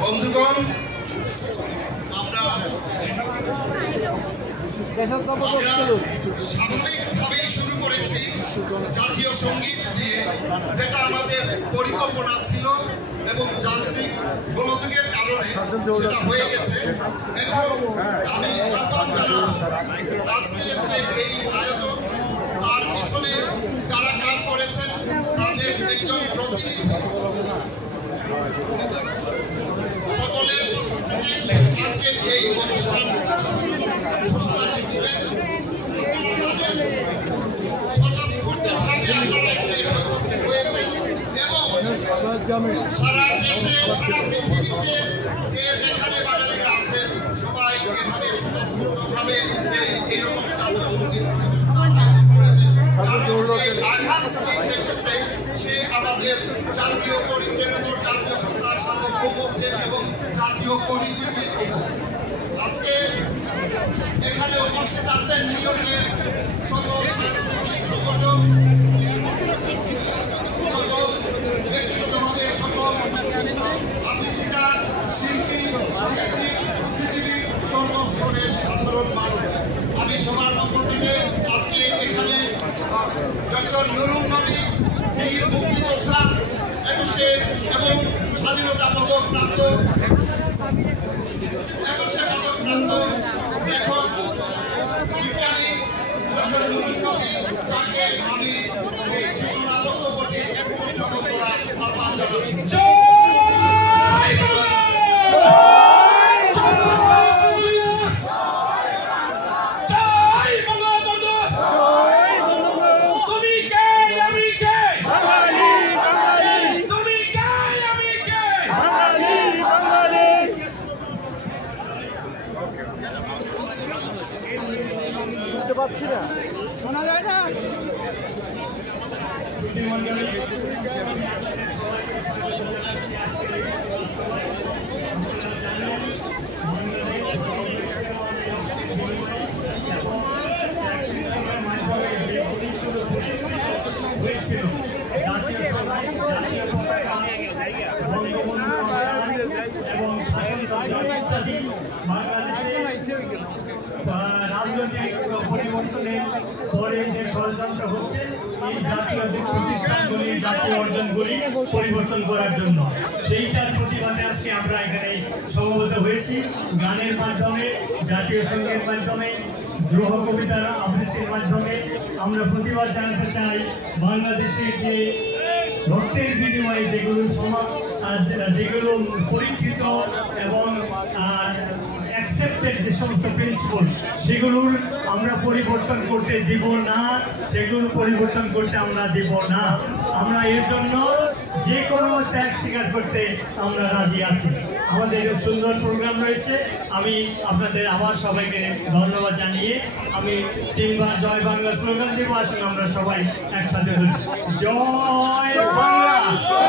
বন্ধুগণ, আমরা স্বাভাবিকভাবেই শুরু করেছি জাতীয় সঙ্গীত দিয়ে, যেটা আমাদের পরিকল্পনা ছিল এবং যান্ত্রিক গোলযোগের কারণে সেটা হয়ে গেছে। এখন আমি আহ্বান জানাব, আজকের যে এই আয়োজন তার পিছনে যারা কাজ করেছেন তাদের একজন প্রতিনিধি সকলের পক্ষ থেকে আজকের এই অনুষ্ঠান ঘোষণাটি দিবেন। স্বতঃস্ফূর্তভাবে আপনারা এখানে উপস্থিত হয়েছেন এবং সারা দেশে সারা পৃথিবীতে যে যেখানে বাঙালিরা আছেন সবাই এভাবে স্বতঃস্ফূর্তভাবে এইরকম জাতীয় সঙ্গীত এসেছে। সে আমাদের জাতীয় চরিত্রের উপর, জাতীয় সত্তা, সার্বভৌমত্বের এবং জাতীয় পরিচিতি। আজকে এখানে উপস্থিত আছেন নিউইয়র্কের সকল সাংস্কৃতিক সংগঠন, সকল ব্যক্তিগতভাবে সকল আবৃত্তিকার, শিল্পী, সাহিত্যিক, বুদ্ধিজীবী, সর্বস্তরের সাধারণ মানুষ। আমি সবার পক্ষ থেকে আজকে এখানে ডক্টর নুরুল নবী, বীর মুক্তিযোদ্ধা, এবং স্বাধীনতা পদক প্রাপ্ত লেখক বিজ্ঞানী ডক্টর নুরুল নবী, তাকে আমি এই সূচনা বক্তব্যটি উপস্থাপন করার আহ্বান জানাচ্ছি। পাচ্ছি না, শোনা যায় না। রাজনৈতিক পরিবর্তনের পরে যে ষড়যন্ত্র হচ্ছে এই জাতীয় যে প্রতিষ্ঠানগুলি, জাতীয় অর্জনগুলি পরিবর্তন করার জন্য, সেইটার প্রতিবাদে আজকে আমরা এখানে সমবেত হয়েছি। গানের মাধ্যমে, জাতীয় সঙ্গীতের মাধ্যমে, গ্রহ কবিতার আবৃত্তির মাধ্যমে আমরা প্রতিবাদ জানাতে চাই বাংলাদেশের যে রক্তের বিনিময়ে যেগুলো পরীক্ষিত এবং অ্যাকসেপ্টেড যে সমস্ত প্রিন্সিপল, সেগুলোর আমরা পরিবর্তন করতে দিব না, সেগুলো পরিবর্তন করতে আমরা দিব না। আমরা এর জন্য যে কোনো ত্যাগ স্বীকার করতে আমরা রাজি আছি। আমাদের সুন্দর প্রোগ্রাম রয়েছে। আমি আপনাদের আবার সবাইকে ধন্যবাদ জানিয়ে আমি 3 বার জয় বাংলা স্লোগান দেব। আসুন আমরা সবাই একসাথে বলি, জয় বাংলা,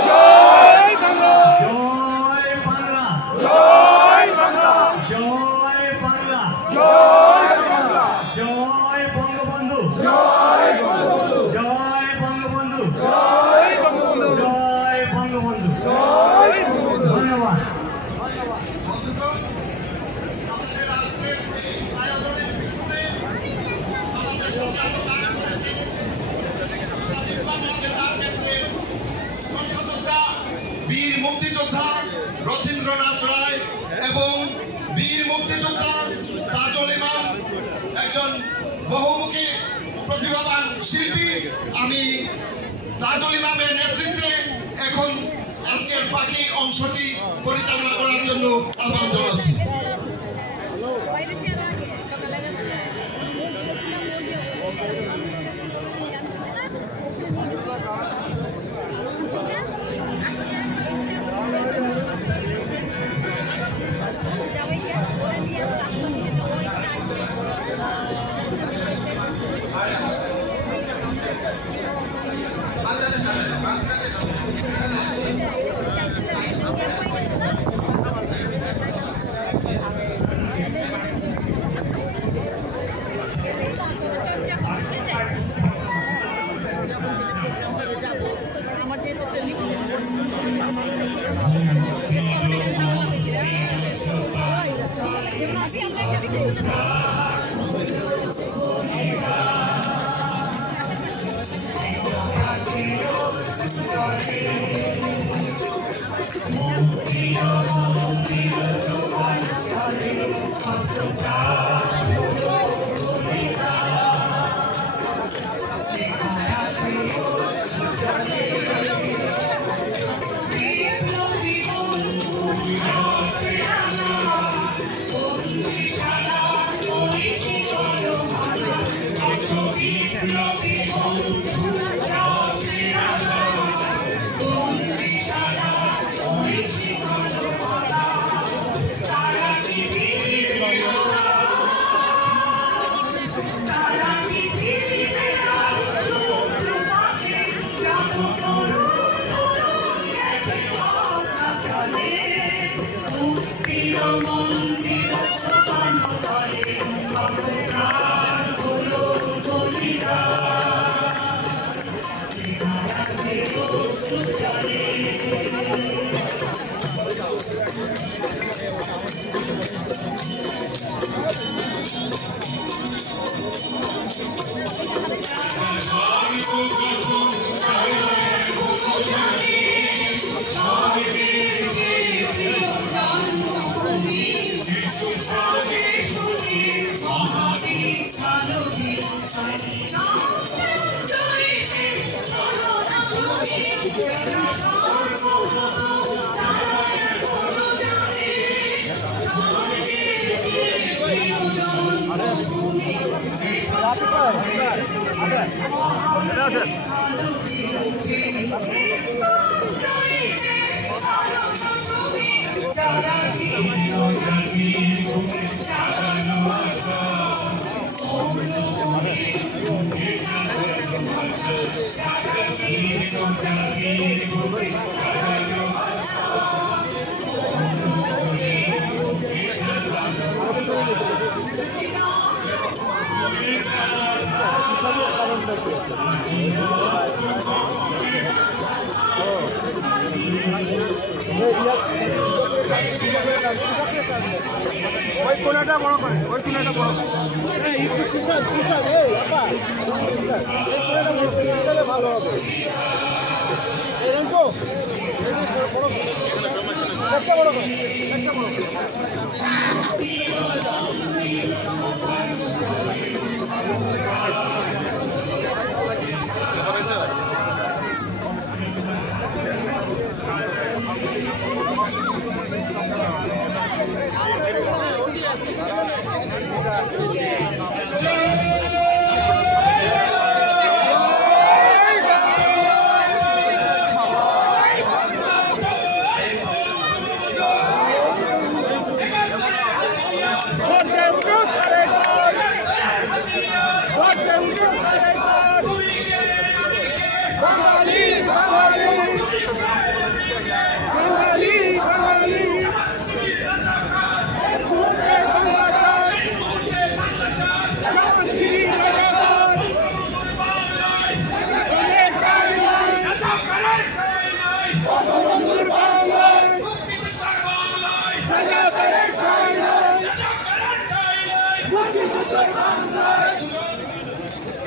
জয় বাংলা, জয় বাংলা, জয় বাংলা, জয় বাংলা, জয় বাংলা, জয় বঙ্গবন্ধু, জয় বঙ্গবন্ধু, জয় বঙ্গবন্ধু, জয় বঙ্গবন্ধু, জয় বঙ্গবন্ধু, জয় বঙ্গবন্ধু। ধন্যবাদ। বীর মুক্তিযোদ্ধা বহুমুখী প্রতিভাবান শিল্পী আমি তাজুল ইমামের নেতৃত্বে এখন আজকের বাকি অংশটি পরিচালনা করার জন্য আহ্বান জানাচ্ছি। ওই কোনাটা বড় করে, ওই কোনাটা বড় করে। এই পিছাল পিছাল, এই আপা পিছাল, এই কোনাটা বড় করে পিছালে ভালো হবে। এরকম তো বড় একটা বড় করে, একটা বড় করে।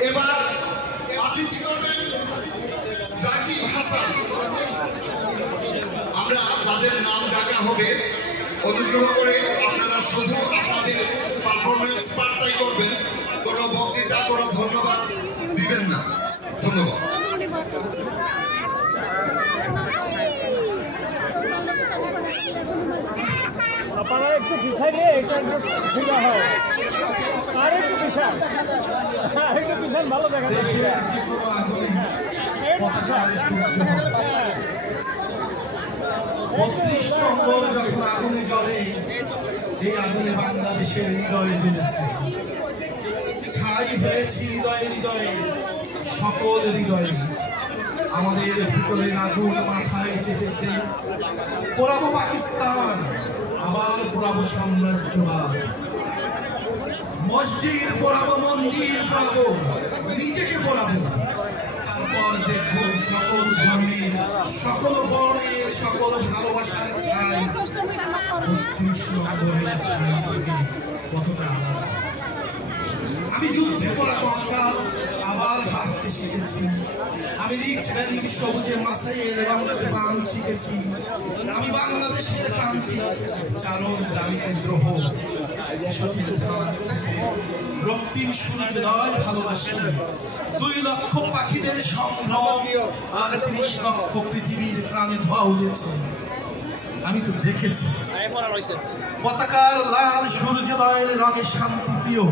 এবার আবৃত্তি করবেন রাকিব হাসান। আমরা যাদের নাম ডাকা হবে অনুগ্রহ করে আপনারা শুধু আপনাদের পারফরমেন্স পার্টটাই করবেন, কোনো বক্তৃতা দিবেন না। ধন্যবাদ। আপনারা একটু পিছাইলে এটা একটু সুবিধা হয়। আর একটু পিছান, একটু পিছান, ভালো দেখা যায়। 32 নম্বর যখন আগুনে জ্বলে, এই আগুনে বাংলাদেশের হৃদয়ে জ্বলেছে, ছাই হয়েছে হৃদয়ে হৃদয়ে, সকল হৃদয়ে। আমাদের ভিতরের আগুন মাথায় চেপেছে। পোড়াবো পাকিস্তান, আবার পোড়াবো সাম্রাজ্যবাদ। মসজিদ পোড়াবো, মন্দির পোড়াবো, নিজেকে পোড়াবো। তারপর দেখবো সকল ধর্মের, সকল বর্ণের, সকল ভালোবাসার ছাই 32 নম্বরের ছাই থেকে কতটা আলাদা। আমি যুদ্ধে পড়া গঙ্গা আবার হাঁটতে শিখেছি। আমি রিফট ভ্যালির সবুজে মাসাইয়ের রঙতে পান শিখেছি। আমি বাংলাদেশের প্রান্তিক চারণ গ্রামীণ দ্রোহ কৃষকের ধান খেতে রক্তিম সূর্যোদয় ভালোবাসি। 2 লক্ষ পাখিদের সম্ভ্রম আর 30 লক্ষ পৃথিবীর প্রাণে ধোয়া উঠেছে। আমি তো দেখেছি পতাকার লাল সূর্যোদয়ের রঙে শান্তি প্রিয়।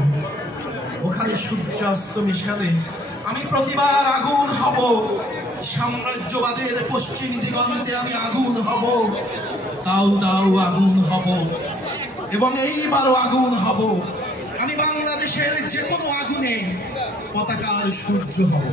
ওখানে সূর্যাস্ত মিশালে আমি প্রতিবার আগুন হব। সাম্রাজ্যবাদের পশ্চিম দিগন্তে আমি আগুন হব। দাও দাও আগুন হব, এবং এইবারও আগুন হব। আমি বাংলাদেশের যে কোনো আগুনে পতাকার সূর্য হব।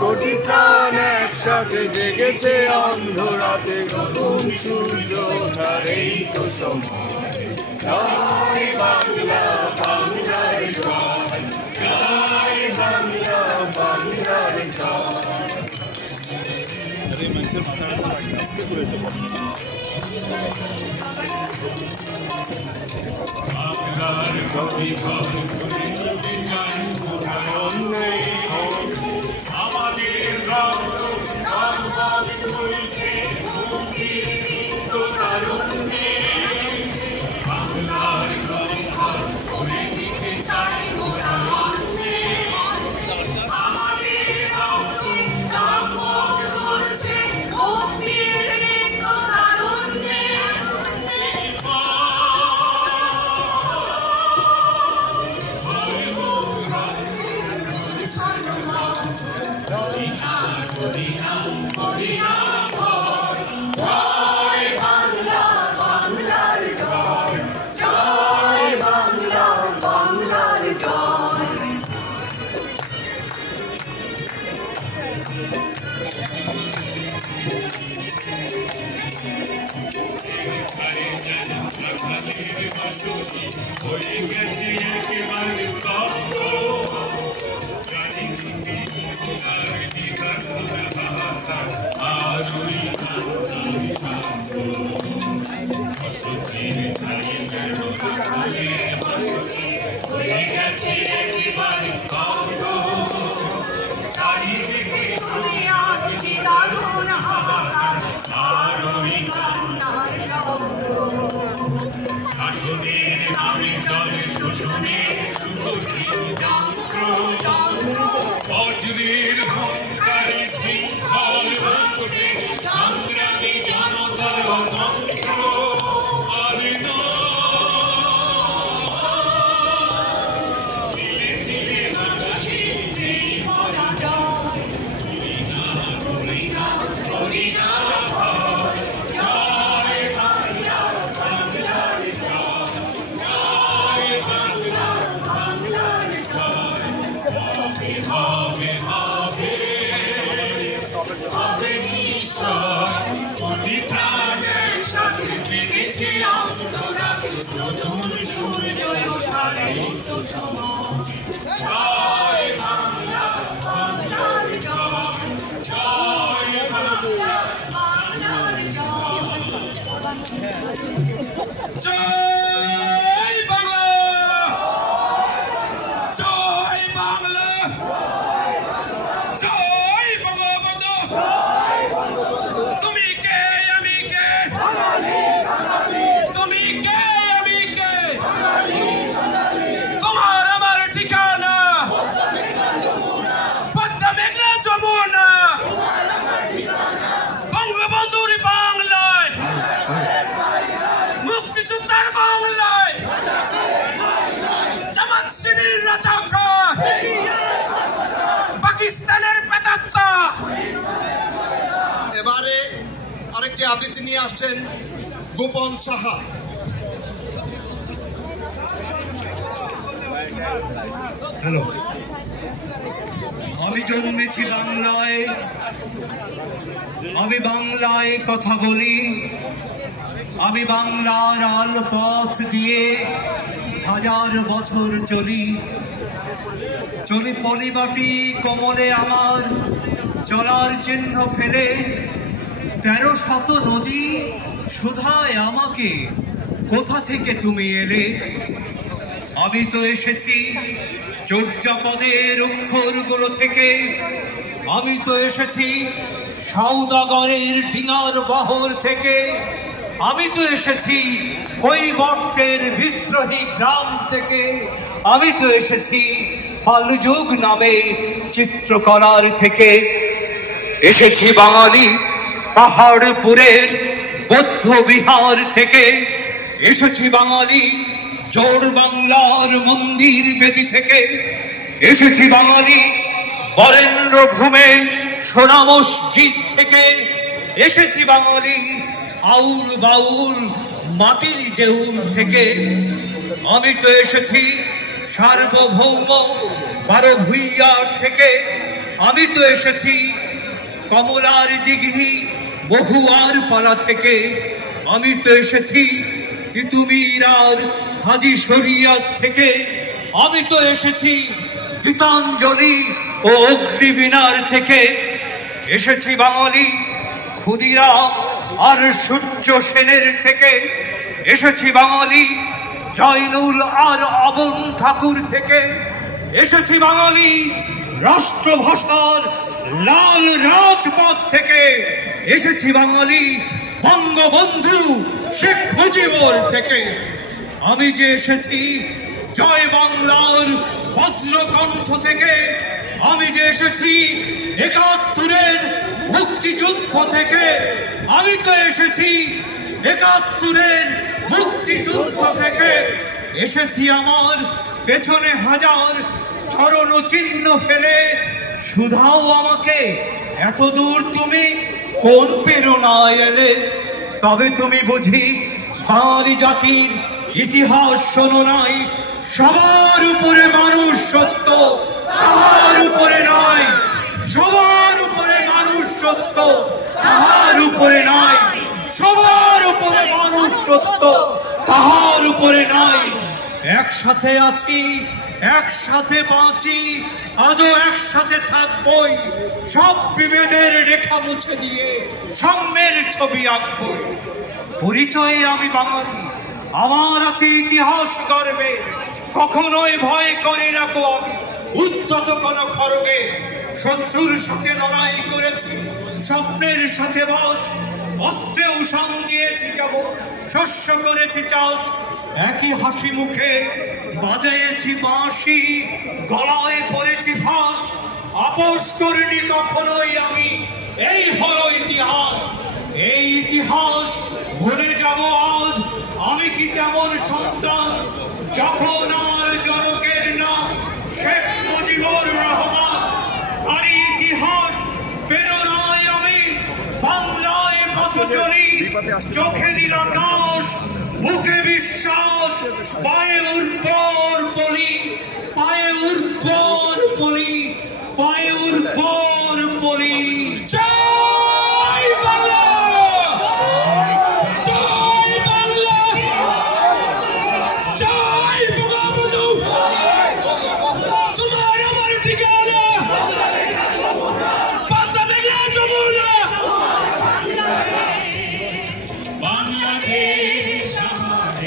কোটি প্রাণ একসাথে জেগেছে অন্ধরাতে, নতুন সূর্য ওঠার এই তো সময়। জয় বাংলা, বাংলার জয়, জয় বাংলা, বাংলার জয়। মানুষের মাথা আসতে করে দেবো। বাংলার গরি ঘর ঘুরে যেতে চাই অন্যায়, আমাদের রক্ত রক্ত তুলছে মুক্তির দীপ্ত তারুণ্যে। বাংলার গরি ঘর ঘুরে দিতে চাই মোরা অন্যায়, আমাদের রক্ত রক্ত তুলছে মুক্তির দীপ্ত তারুণ্যে। হয়ে গেছে একেবারে স্তব্ধ, চারিদিকে আর ওই হয়ে গেছে একেবারে স্তব্ধ, চারিদিকে আর ওই শাসনের নামে চলে শোষণের সুখহীন যন্ত্র, বজ্রের হুঙ্কারে শৃঙ্খল মুখে সংগ্রামী জনতার মন্ত্র। আরে না দিলে দিলে বাঙালি এই পরাজয়, করি না করি না করি না ভয়। জয় বাংলা, বাংলার জয়, জয় বাংলা, বাংলার জয়। হবে হবে হবে নিশ্চয়, কোটি প্রাণ একসাথে জেগেছে অন্তরাতে, নতুন সূর্য ওঠার এই তো সময়। জয় বাংলা, বাংলার জয়, জয় বাংলা, বাংলার জয়। জয় বাংলা, জয় বাংলা, জয় বঙ্গবন্ধু। তুমি কে আমি কে, তুমি কে আমি কে, তোমার আমার ঠিকানা পদ্মা মেঘনা যমুনা, বঙ্গবন্ধুর বাংলায়, মুক্তিযোদ্ধার বাংলায়, জামাত শিবির রাজাকার, পাকিস্তানের প্রেতাত্মা। এবারে আরেকটি আবৃত্তি নিয়ে আসছেন গোপন সাহা। হ্যালো, আমি জন্মেছি বাংলায়, আমি বাংলায় কথা বলি, আমি বাংলার আল পথ দিয়ে হাজার বছর চলি, চলি পলিমাটি কোমলে আমার চলার চিহ্ন ফেলে, 13শত নদী শুধায় আমাকে কোথা থেকে তুমি এলে। আমি তো এসেছি চর্যাপদের অক্ষরগুলো থেকে, আমি তো এসেছি সওদাগরের ডিঙার বহর থেকে, আমি তো এসেছি কৈবর্তের বিদ্রোহী গ্রাম থেকে, আমি তো এসেছি পালযুগ নামে চিত্রকলার থেকে। এসেছি বাঙালি পাহাড়পুরের বৌদ্ধ বিহার থেকে, এসেছি বাঙালি জোড় বাংলার মন্দির বেদি থেকে, এসেছি বাঙালি বরেন্দ্র ভূমে সোনা মসজিদ থেকে, এসেছি বাঙালি আউল বাউল মাটির দেউল থেকে। আমি তো এসেছি সার্বভৌম 12 ভূঁইয়ার থেকে, আমি তো এসেছি কমলার দিঘি বহুয়ার পালা থেকে, আমি তো এসেছি তিতুমির আর হাজি শরিয়ত থেকে, আমি তো এসেছি গীতাঞ্জলি ও অগ্নিবীণার থেকে, এসেছি বাঙালি ক্ষুদিরাম আর সূর্য সেনের থেকে, এসেছি বাঙালি জয়নুল আর অবন ঠাকুর থেকে, এসেছি বাঙালি রাষ্ট্রভাষার লাল রাজপথ থেকে, এসেছি বাঙালি বঙ্গবন্ধু শেখ মুজিবুর থেকে। আমি যে এসেছি জয় বাংলার বজ্রকণ্ঠ থেকে, আমি যে এসেছি 71-এর মুক্তিযুদ্ধ থেকে, আমি তো এসেছি 71-এর মুক্তিযুদ্ধ থেকে। এসেছি আমার পেছনে হাজার চরণ চিহ্ন ফেলে, শুধাও আমাকে এত দূর তুমি কোন প্রেরণায় এলে। তবে তুমি বুঝি বাঙালি জাতির ইতিহাস শোনো নাই, সবার উপরে মানুষ সত্য তাহার উপরে নয়, সবার উপরে মানুষ সত্য তাহার উপরে নয়, সবার উপরে মানুষ সত্য তাহার উপরে নয়। একসাথে আছি, একসাথে বাঁচি, আজও একসাথে থাকবই, সব বিভেদের রেখা মুছে দিয়ে সাম্যের ছবি আঁকবই। পরিচয়ে আমি বাঙালি, আমার আছে ইতিহাস গর্বে, কখনোই ভয় করি না কো আমি উদ্ধত কোন খড়গে। শত্রুর সাথে লড়াই করেছি, স্বপ্নের সাথে বাস, অস্ত্রে উষান দিয়েছি যেমন, শস্য করেছি চাষ, একই হাসি মুখে বাজাইছি বাঁশি, গলায় পড়েছি ফাঁস, আপোষ করিনি কখনোই আমি। এই হলো ইতিহাস, এই ইতিহাস ভুলে যাব আজ আমি কি তেমন সন্তান, যখন আর জনকের নাম শেখ মুজিবুর রহমান। তারই ইতিহাস প্রেরণায় আমি বাংলায় পথ চলি, চোখে নীল আকাশ, বুকে বিশ্বাস, পায়ে উর্বর পলি, পায়ে উর্বর পলি, পায়ে উর্বর পলি। জয় বাংলা, জয় বাংলা, জয় বঙ্গবন্ধু। তোমার আমার ঠিকানা পদ্মা মেঘনা যমুনা, বাংলাদেশ আমার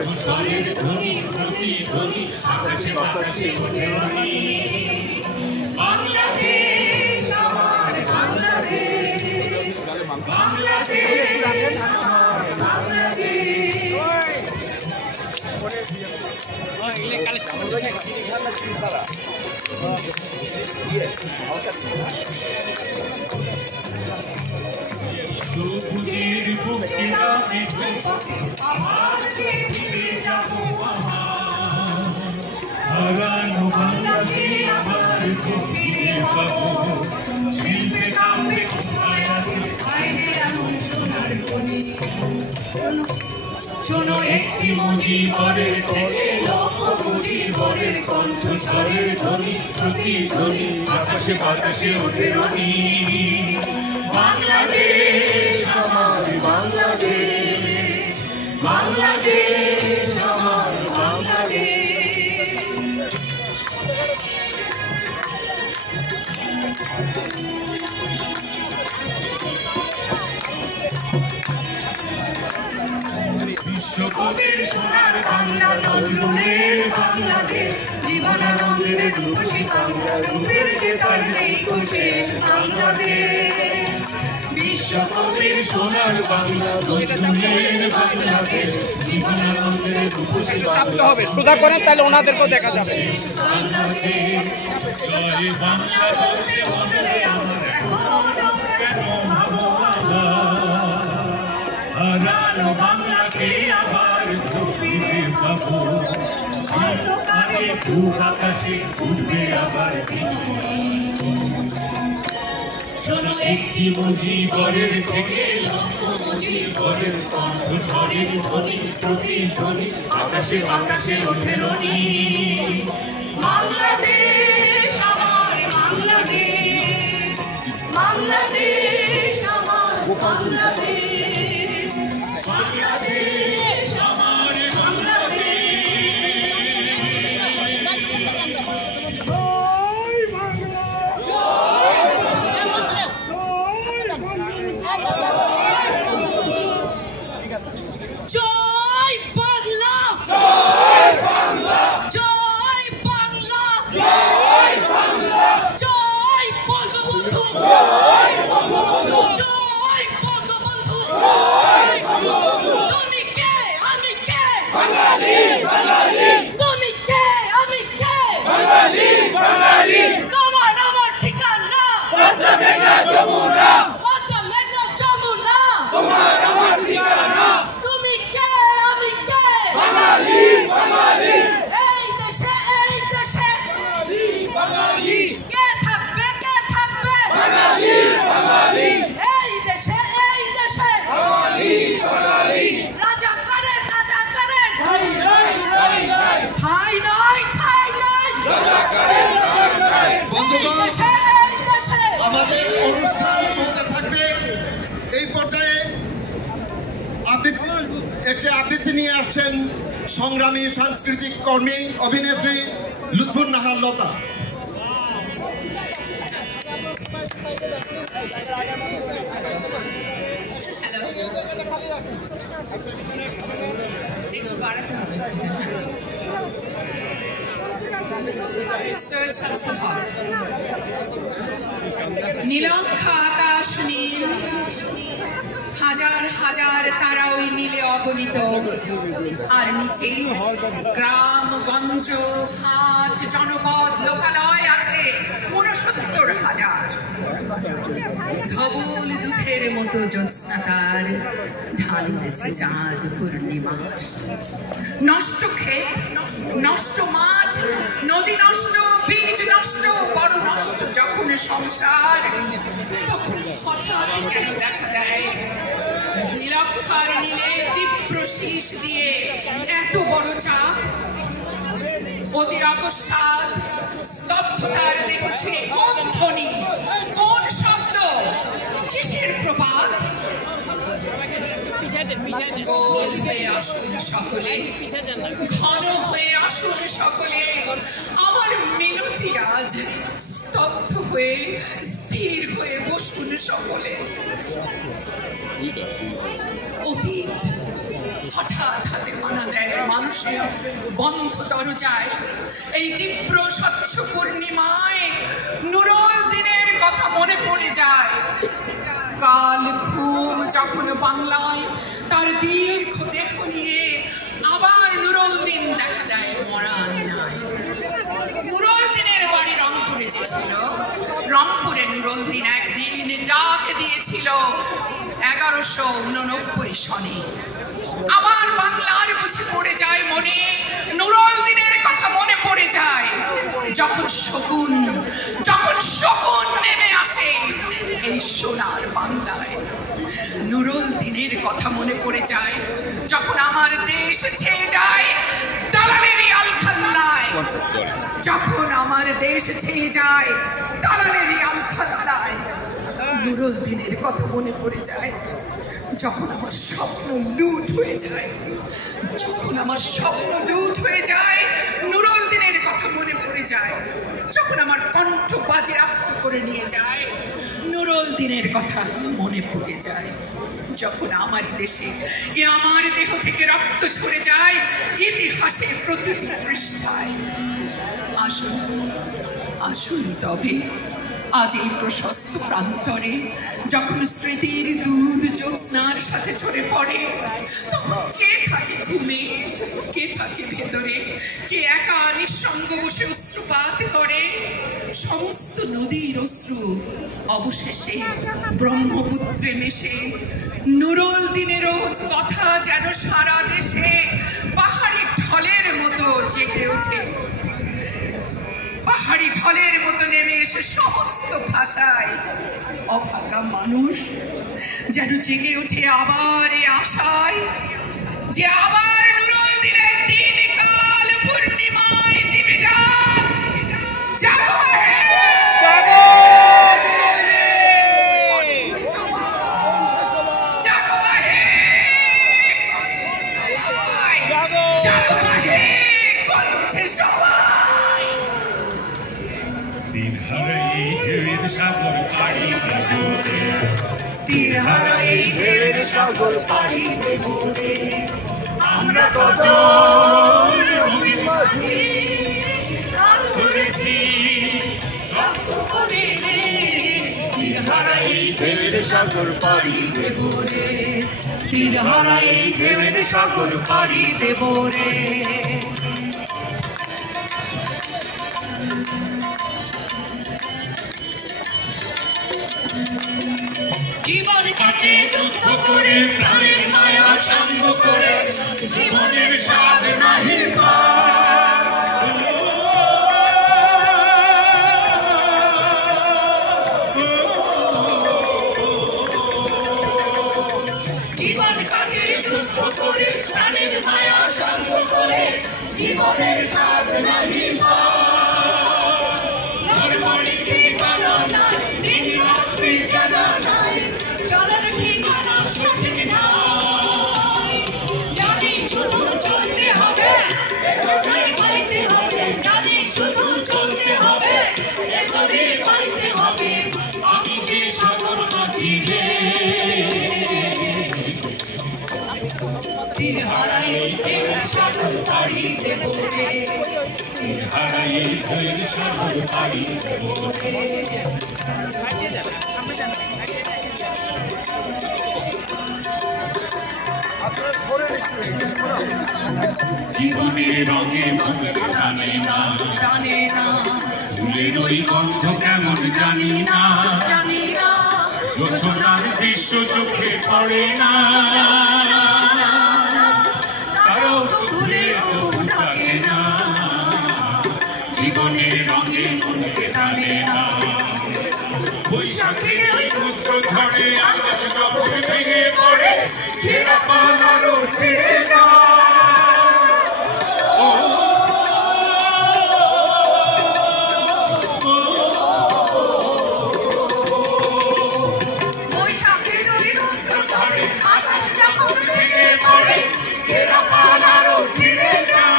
কণ্ঠস্বরের ধ্বনি প্রতিধ্বনি আকাশে বাতাসে ওঠে রনি বাংলাদেশ আমার বাংলাদেশ বাংলাদেশ আমার বাংলাদেশ সবুজের বুক চেনা আবার ফিরে যাব হারানো বাংলাকে আবার ফিরে পাবো শিল্পে কাব্যে কোথায় আছে বাইরে এমন সোনার খনি শোনো একটি মুজিবরের থেকে লক্ষ মুজিবরের কণ্ঠস্বরের ধ্বনি প্রতিধ্বনি আকাশে বাতাসে ওঠে রনি বাংলাদেশ আমার বাংলাদেশ বাংলাদেশ আমার বাংলাদেশ বিশ্বকবির সোনার বাংলা নজরুলের বাংলাদেশ জীবনানন্দের রূপসী বাংলা রূপের যে তার নেই কোশেষ বাংলাদেশ বিশ্বকবির সোনার বাংলা নজরুলের বাংলাদেশ জীবনানন্দের রূপসী চাপতে হবে সোজা করেন তাহলে ওনাদেরকেও দেখা যাবে বাংলাদেশ জয় বাংলা বলতে মনে আমার কেন ভাবো হারানো বাংলাকে আবার ফিরে পাবো আরে বুক আকাশে উঠবে আবার শোনো একটি মুজিবরের থেকে লক্ষ মুজিবরের কণ্ঠস্বরের ধ্বনি প্রতিধ্বনি আকাশে বাতাসে ওঠে রনি বাংলাদেশ আমার বাংলাদেশ বাংলাদেশ আমার বাংলাদেশ বাংলাদেশ আমার জয় বাংলা জয় বাংলা জয় বাংলা জয় বাংলা জয় বঙ্গবন্ধু জয় বঙ্গবন্ধু জয় বঙ্গবন্ধু জয় বঙ্গবন্ধু তুমি কে আমি কে বাঙালি বাঙালি তুমি কে আমি কে বাঙালি বাঙালি তোমার আমার ঠিকানা পদ্মা মেঘনা যমুনা পদ্মা মেঘনা যমুনা তোমার আমার ঠিকানা তুমি কে আমি কে বাঙালি বাঙালি এই দেশে বাঙালি বাঙালি কে থাকবে বাঙালি বাঙালি এই দেশে বাঙালি বাঙালি রাজা করে ঠাই নাই রাজা করে ঠাই বন্ধুগণ, আমাদের অনুষ্ঠান চলতে থাকবে। এই পর্যায়ে একটি আবৃত্তি নিয়ে আসছেন সংগ্রামী সাংস্কৃতিক কর্মী অভিনেত্রী লুৎফুন নাহার লতা। একটু বাড়াতে হবে সৈয়দ শামসুল হক নীলক্ষা আকাশ নীল হাজার হাজার তারা ওই নীলে অগণিত আর নিচে গ্রামগঞ্জ হাট জনপদ লোকালয় আছে ৬৯,০০০ ধবল দুধের মতো জ্যোৎস্না তার ঢালিতেছে চাঁদ পূর্ণিমার নষ্ট ক্ষেত নষ্ট মাঠ নদী নষ্ট বীজ নষ্ট বড় নষ্ট যখন সংসার তখন হঠাৎ কেন দেখা দেয় নীলক্ষার নীলে তীব্র শীষ দিয়ে এত বড় চাপ অতি আকস্মাৎ স্তব্ধতার দেহ ছেড়ে কোন ধ্বনি কোন শব্দ কিসের প্রপাত গোল হয়ে আসুন সকলে ঘন হয়ে আসুন সকলে আমার মিনতি আজ স্তব্ধ হয়ে স্থির হয়ে বসুন সকলে অতীত হঠাৎ হাতে হানা দেয় মানুষের বন্ধ দরজায়। এই তীব্র স্বচ্ছ পূর্ণিমায় নুরুল দিনের কথা মনে পড়ে যায়। কাল ঘুম যখন বাংলায় তার দীর্ঘ দেহ নিয়ে আবার নুরুল দিন দেখা দেয় মরা আঙিনায়। নুরুল দিনের বাড়ি রংপুরে যে ছিল, রংপুরে নুরুল দিন একদিন ডাক দিয়েছিল 1189 সনে। আবার বাংলার বুঝে পড়ে যায় মনে, নুরুল দিনের কথা মনে পড়ে যায়। যখন শকুন নেমে আসে এই সোনার বাংলায়, নুরুল দিনের কথা মনে পড়ে যায়। যখন আমার দেশ ছেয়ে যায় দালালের আলখাল্লায়, যখন আমার দেশ ছেয়ে যায় দালালের আলখাল্লায়, নুরুল দিনের কথা মনে পড়ে যায়। যখন আমার স্বপ্ন লুট হয়ে যায়, যখন আমার স্বপ্ন লুট হয়ে যায়, নুরুল দিনের কথা মনে পড়ে যায়। যখন আমার কণ্ঠ বাজেয়াপ্ত করে নিয়ে যায়, নুরুল দিনের কথা মনে পড়ে যায়। যখন আমার দেশে আমার দেহ থেকে রক্ত ঝরে যায় ইতিহাসের প্রতিটি পৃষ্ঠায়। আসুন আসুন তবে আজ এই প্রশস্ত প্রান্তরে যখন স্মৃতির দুধ জ্যোৎস্নার সাথে ঝরে পড়ে, তখন কে থাকে ঘুমে, কে থাকে ভেতরে, কে একা নিঃসঙ্গ বসে অশ্রুপাত করে। সমস্ত নদীর অশ্রু অবশেষে ব্রহ্মপুত্রে মেশে। নুরুল দিনেরও কথা যেন সারা দেশে পাহাড়ি ঢলের মতো জেগে ওঠে, পাহাড়ি ঢলের মতো নেমে এসে সমস্ত ভাষায় অভাগা মানুষ যেন জেগে ওঠে আবার এ আশায় যে আবার নুরুল দিনের দিন কাল পূর্ণিমায় দিবে ডাক, জাগো হে জাগো, জাগো হে জাগো হে কণ্ঠে সবাই। দিন হারাই ঢেউয়ের সাগর পাড়ি দেব রে, দিন হারাই ঢেউয়ের সাগর পাড়ি দেব রে। আমরা কত রঙিন মাঝি ধরেছি শক্ত করে রে, দিন হারাই ঢেউয়ের সাগর পাড়ি দেব রে, দিন হারাই ঢেউয়ের সাগর পাড়ি দেব রে। জীবন কাটে যুদ্ধ করে, প্রাণের মায়া সঙ্গ করে, জীবনের স্বাদ নাহি জীবন কাটে যুদ্ধ করে, প্রাণের মায়া সঙ্গ করে, জীবনের স্বাদ নাহি সাগর পাড়ি দেব রে, হারাই ঢেউয়ের সাগর পাড়ি দেব রে। জীবনের রঙে মনের টানে না, টানে না, ফুলের ওই গন্ধ কেমন জানি না, জানি না, যোছনার দৃশ্য চোখে পড়ে না, জীবনের রঙে মনকে টানে না। বৈশাখের ওই পুত্র ঝড়ে আকাশ কাপড় ভেঙে পড়ে, ছেঁড়া পালারও ছেড়ে যায়। বৈশাখের ওই পুত্র ঝড়ে আকাশ কাপড় ভেঙে পড়ে, ছেঁড়া পালারও ছেড়ে যায়।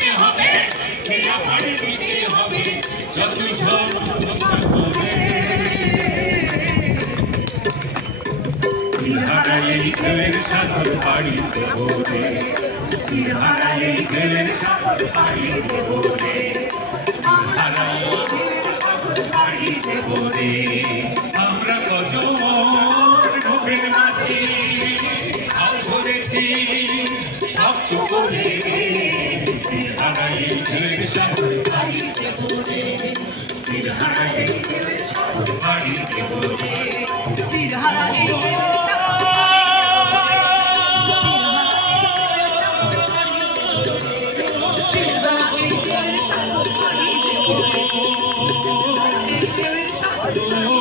দিতে হবে, খেলা পাড়ি দিতে হবে, যত ঝড় করে হারাই গেলের সাগর পাড়ি দেবো রে, হারাই গেলের সাগর পাড়ি দেবো রে, হারাই গেলের সাগর পাড়ি দেবো রে। আমরা কজন ঢোকের মাঝে হাল ধরেছি শক্ত করে, হারাই গেলের সাগর পাড়ি দেবো রে, হারাই গেলের সাগর পাড়ি দেবো রে, হারাই Oh